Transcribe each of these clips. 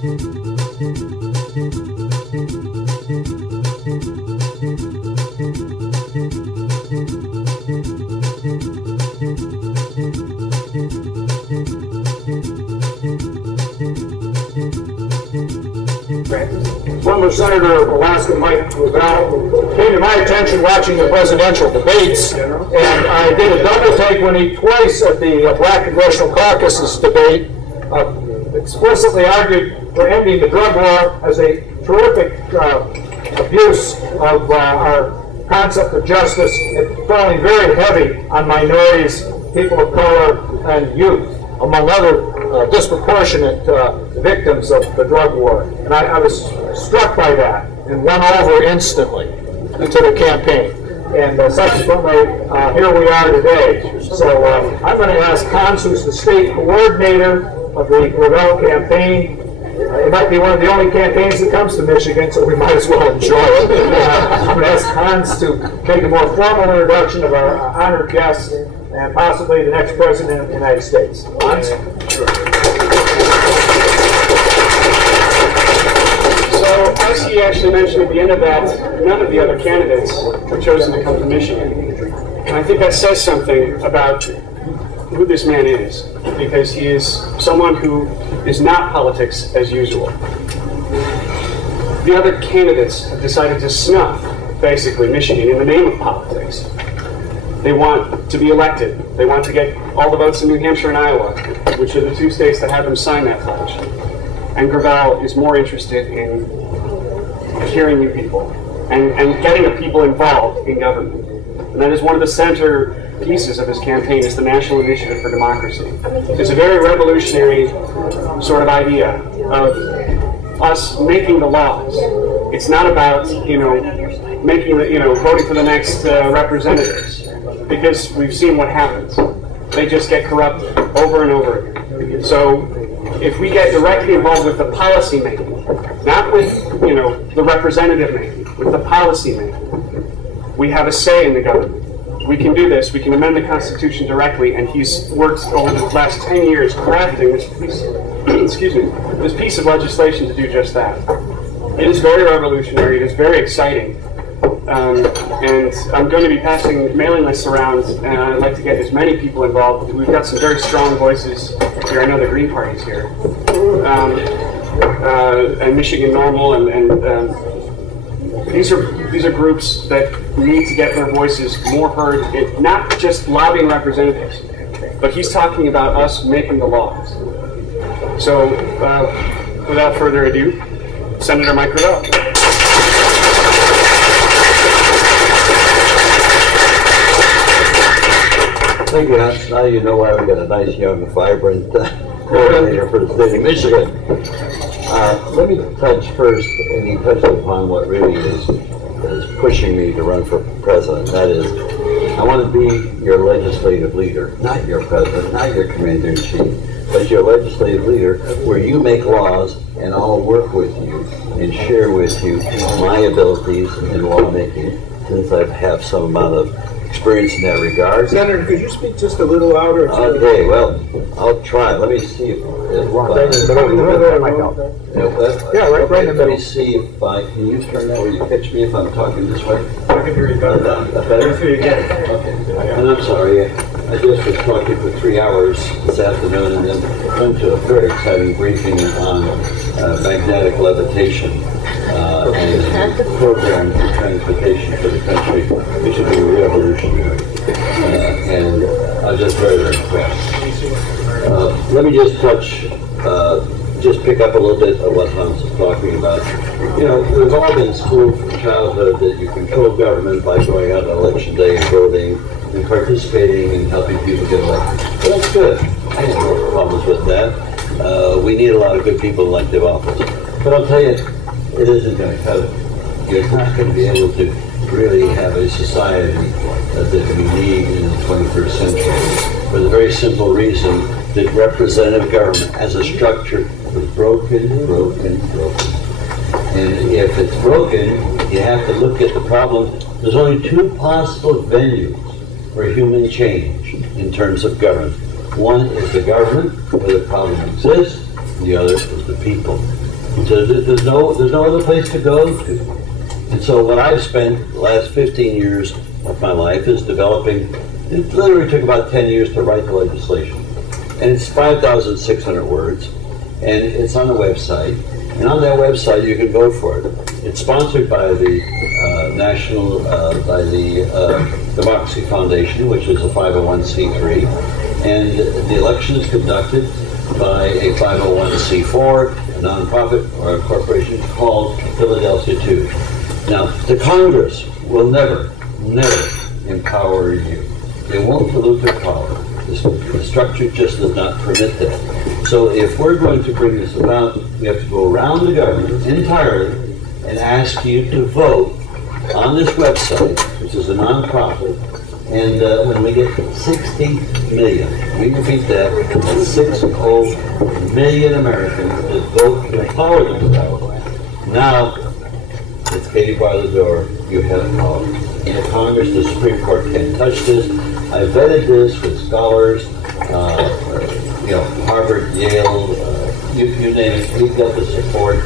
Former Senator of Alaska Mike Gravel came to my attention watching the presidential debates, and I did a double take when he twice at the Black Congressional Caucus's debate explicitly argued for ending the drug war as a terrific abuse of our concept of justice, and falling very heavy on minorities, people of color, and youth, among other disproportionate victims of the drug war. And I was struck by that and won over instantly into the campaign. And subsequently, here we are today. So I'm going to ask Hans, who's the state coordinator of the Gravel campaign. It might be one of the only campaigns that comes to Michigan, so we might as well enjoy it. I'm going to ask Hans to make a more formal introduction of our honored guests and possibly the next president of the United States. Hans? Sure. So, as he actually mentioned at the end of that, none of the other candidates were chosen to come to Michigan. And I think that says something about who this man is, because he is someone who is not politics as usual. The other candidates have decided to snuff, basically, Michigan in the name of politics. They want to be elected. They want to get all the votes in New Hampshire and Iowa, which are the two states that have them sign that pledge. And Gravel is more interested in hearing new people and getting the people involved in government. And that is one of the center pieces of his campaign, is the National Initiative for Democracy. It's a very revolutionary sort of idea of us making the laws. It's not about, making the, voting for the next representatives, because we've seen what happens. They just get corrupted over and over again. So if we get directly involved with the policy making, not with, the representative making, with the policy making, we have a say in the government. We can do this. We can amend the Constitution directly, and he's worked over the last 10 years crafting this piece, this piece of legislation to do just that. It is very revolutionary. It is very exciting. And I'm going to be passing mailing lists around, and I'd like to get as many people involved. We've got some very strong voices here. I know the Green Party's here. And Michigan Normal, and these are groups that need to get their voices more heard, not just lobbying representatives, but he's talking about us making the laws. So, without further ado, Senator Mike Gravel. Thank you, Hans. Now you know why we got a nice, young, vibrant coordinator for the state of Michigan. Let me touch first, and he touched upon what really is pushing me to run for president. That is, I want to be your legislative leader, not your president, not your commander-in-chief, but your legislative leader, where you make laws and I'll work with you and share with you my abilities in lawmaking, since I have some amount of experience in that regard. Senator, could you speak just a little louder? Okay, well, I'll try. Let me see if right in the middle might help. Yeah, right in the middle. Let me see if can you turn that where you catch me if I'm talking this way? I can hear you better. Better? Hear you again. Okay. And I'm sorry, I just was talking for 3 hours this afternoon and then went to a very exciting briefing on magnetic levitation and a program for transportation for the country. It should be revolutionary. And I was just very, very impressed. Let me just touch, just pick up a little bit of what Hans was talking about. We've all been schooled from childhood that you control government by going out on election day and voting and participating and helping people get elected. Well, that's good. I have no problems with that. We need a lot of good people in elective office. But I'll tell you, it isn't going to cut it. You're not going to be able to really have a society that we need in the 21st century, for the very simple reason that representative government as a structure was broken. And if it's broken, you have to look at the problem. There's only two possible venues for human change in terms of government. One is the government, where the problem exists, and the other is the people. So there's no other place to go to. And so what I've spent the last 15 years of my life is developing. It literally took about 10 years to write the legislation, and it's 5,600 words, and it's on the website. And on that website, you can vote for it. It's sponsored by the Democracy Foundation, which is a 501c3, and the election is conducted by a 501c4, a nonprofit or a corporation called Philadelphia 2. Now, the Congress will never empower you. They won't pollute their power. The structure just does not permit that. So if we're going to bring this about, we have to go around the government entirely and ask you to vote on this website, which is a nonprofit, and when we get 60 million, we repeat that, 60 million Americans that vote to empower themselves. Now, it's Katie by the door, you have power. In the Congress, the Supreme Court can't touch this. I vetted this with scholars, Harvard, Yale, you name it. We've got the support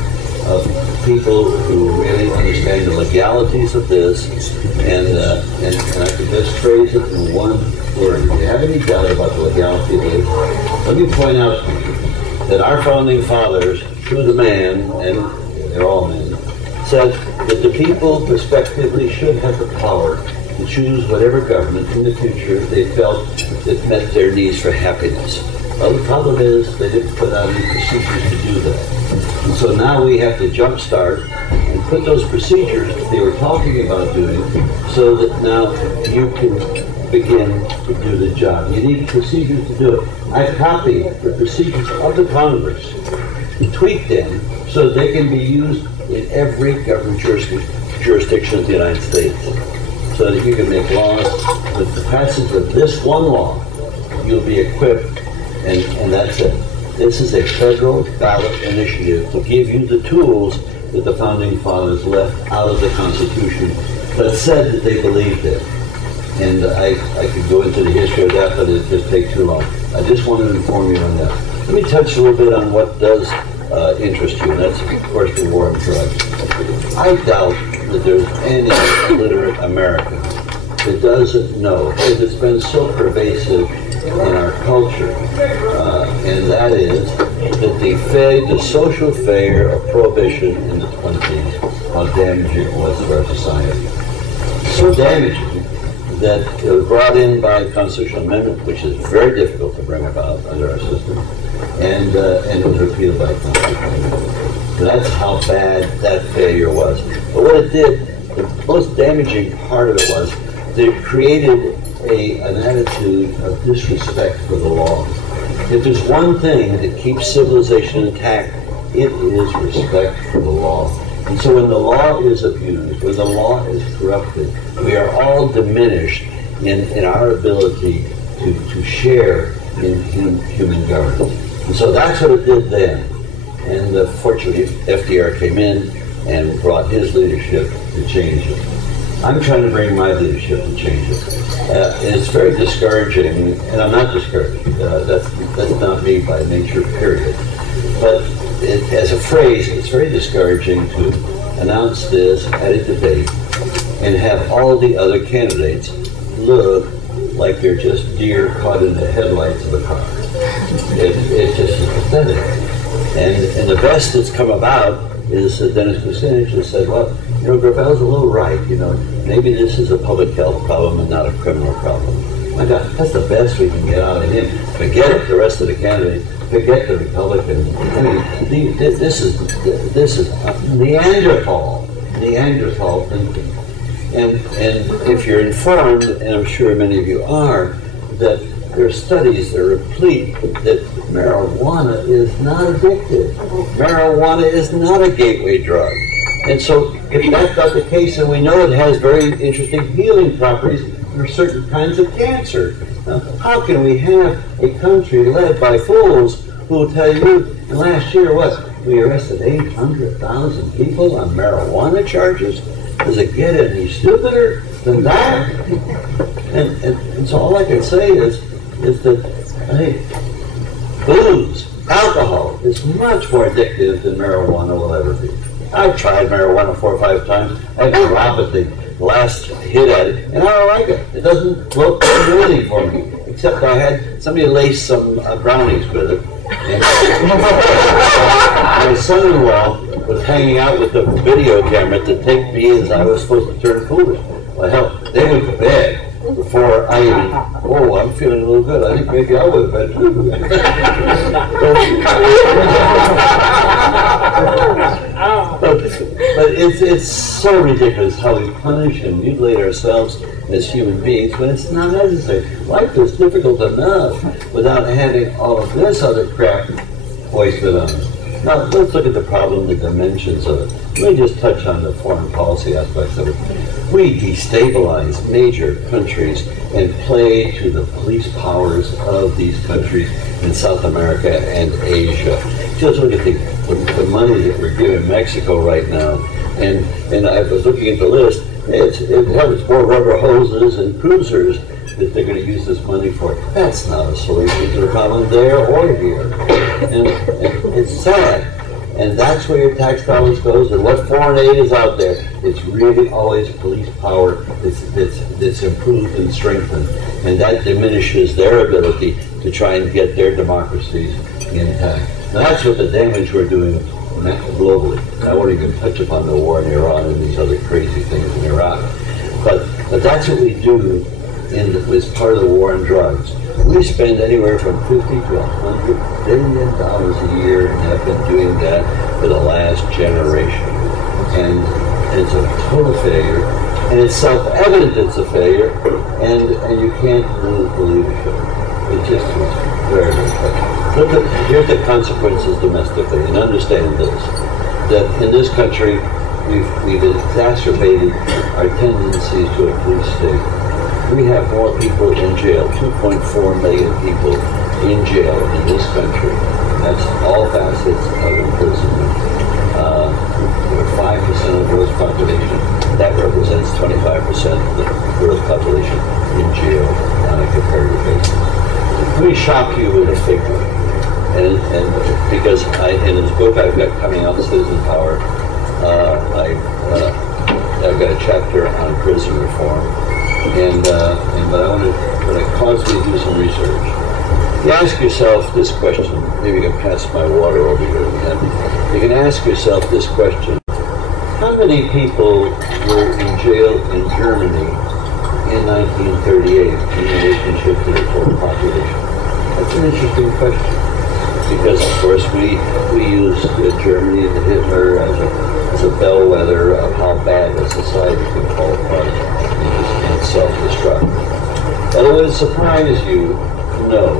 of people who really understand the legalities of this, and I could just phrase it in one word. If you have any doubt about the legality of this, let me point out to you that our founding fathers, to the man, and they're all men, said that the people respectively should have the power to choose whatever government in the future they felt that met their needs for happiness. Well, the problem is they didn't put out any procedures to do that. And so now we have to jumpstart and put those procedures that they were talking about doing so that now you can begin to do the job. You need procedures to do it. I've copied the procedures of the Congress, tweaked them so that they can be used in every government jurisdiction of the United States, so that you can make laws. With the passage of this one law, you'll be equipped, and that's it. This is a federal ballot initiative to give you the tools that the Founding Fathers left out of the Constitution, but said that they believed in. And I could go into the history of that, but it'd just take too long. I just want to inform you on that. Let me touch a little bit on what does interest you, and that's, of course, the war on drugs. I doubt that there's any literate American that doesn't know, because it's been so pervasive in our culture, and that is that the social failure of prohibition in the 20s, how damaging it was to our society. So damaging that it was brought in by a constitutional amendment, which is very difficult to bring about under our system, and it was repealed by a constitutional amendment. So that's how bad that failure was. But what it did, the most damaging part of it was that it created an attitude of disrespect for the law. If there's one thing that keeps civilization intact, it is respect for the law. And so when the law is abused, when the law is corrupted, we are all diminished in our ability to share in human governance. And so that's what it did then. And fortunately, FDR came in and brought his leadership to change it. I'm trying to bring my leadership to change it. It's very discouraging, and I'm not discouraged. That's not me by nature, period. But as a phrase, it's very discouraging to announce this at a debate and have all the other candidates look like they're just deer caught in the headlights of a car. It just is pathetic. And the best that's come about is Dennis Kucinich has said, well, Gravel's a little right, maybe this is a public health problem and not a criminal problem. My God, that's the best we can get out of him. Forget the rest of the candidates. Forget the Republicans. I mean, this is Neanderthal thinking. And if you're informed, and I'm sure many of you are, that there are studies that are replete that marijuana is not addictive. Marijuana is not a gateway drug. And so if that's not the case, and we know it has very interesting healing properties for certain kinds of cancer. Now, how can we have a country led by fools who will tell you, and last year, we arrested 800,000 people on marijuana charges? Does it get any stupider than that? And so all I can say is that, hey, booze, alcohol, is much more addictive than marijuana will ever be. I've tried marijuana 4 or 5 times. I drop at the last hit at it, and I don't like it. It doesn't do anything for me, except I had somebody lace some brownies with it. And my son-in-law was hanging out with the video camera to take me as I was supposed to turn foolish. Well, hell, they went to bed before I even, oh, I'm feeling a little good. I think maybe I'll go to bed too. But it's so ridiculous how we punish and mutilate ourselves as human beings when it's not necessary. Life is difficult enough without having all of this other crap hoisted on us. Now, let's look at the problem, the dimensions of it. Let me just touch on the foreign policy aspects of it. We destabilize major countries and play to the police powers of these countries in South America and Asia. Just look at the money that we're giving Mexico right now. And I was looking at the list. It has more rubber hoses and cruisers that they're going to use this money for. That's not a solution to the problem there or here. And it's sad. And that's where your tax dollars goes. And what foreign aid is out there, it's really always police power that's improved and strengthened. And that diminishes their ability to try and get their democracies intact. Now that's what the damage we're doing globally. I won't even touch upon the war in Iran and these other crazy things in Iraq. But that's what we do as part of the war on drugs. We spend anywhere from $50 to $100 billion a year and have been doing that for the last generation. And it's a total failure. And it's self-evident it's a failure, and you can't lose the leadership. It just is very, very tough. Here's the consequences domestically, and understand this, that in this country, we've exacerbated our tendencies to a police state. We have more people in jail, 2.4 million people in jail in this country. That's all facets of imprisonment. We're 5% of the gross population. That represents 25% of the gross population in jail on a comparative basis. Let me shock you with a figure. And because in this book I've got coming out, Citizen Power, I've got a chapter on prison reform. But it caused me to do some research. You ask yourself this question. Maybe you can pass my water over here again. You can ask yourself this question. How many people were in jail in Germany in 1938 in relationship to the total population? That's an interesting question. Because, of course, we use Germany and Hitler as a bellwether of how bad a society can fall apart and self-destruct. But it would surprise you to know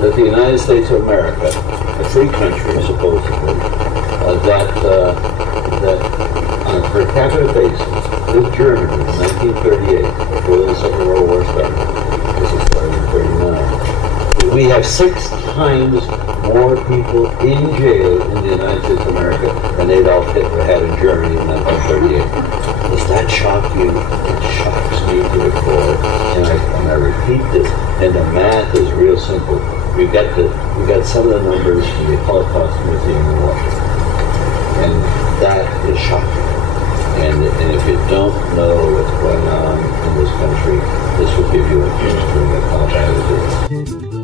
that the United States of America, a free country supposedly, that on a per capita basis, with Germany in 1938, before the Second World War started, this is started in 1939, we have 6 times more people in jail in the United States of America than Adolf Hitler had in Germany in 1938. Does that shock you? It shocks me to the core. And I repeat this, and the math is real simple. We got some of the numbers from the Holocaust Museum in Washington. And that is shocking. And if you don't know what's going on in this country, this will give you a inkling of how bad it is.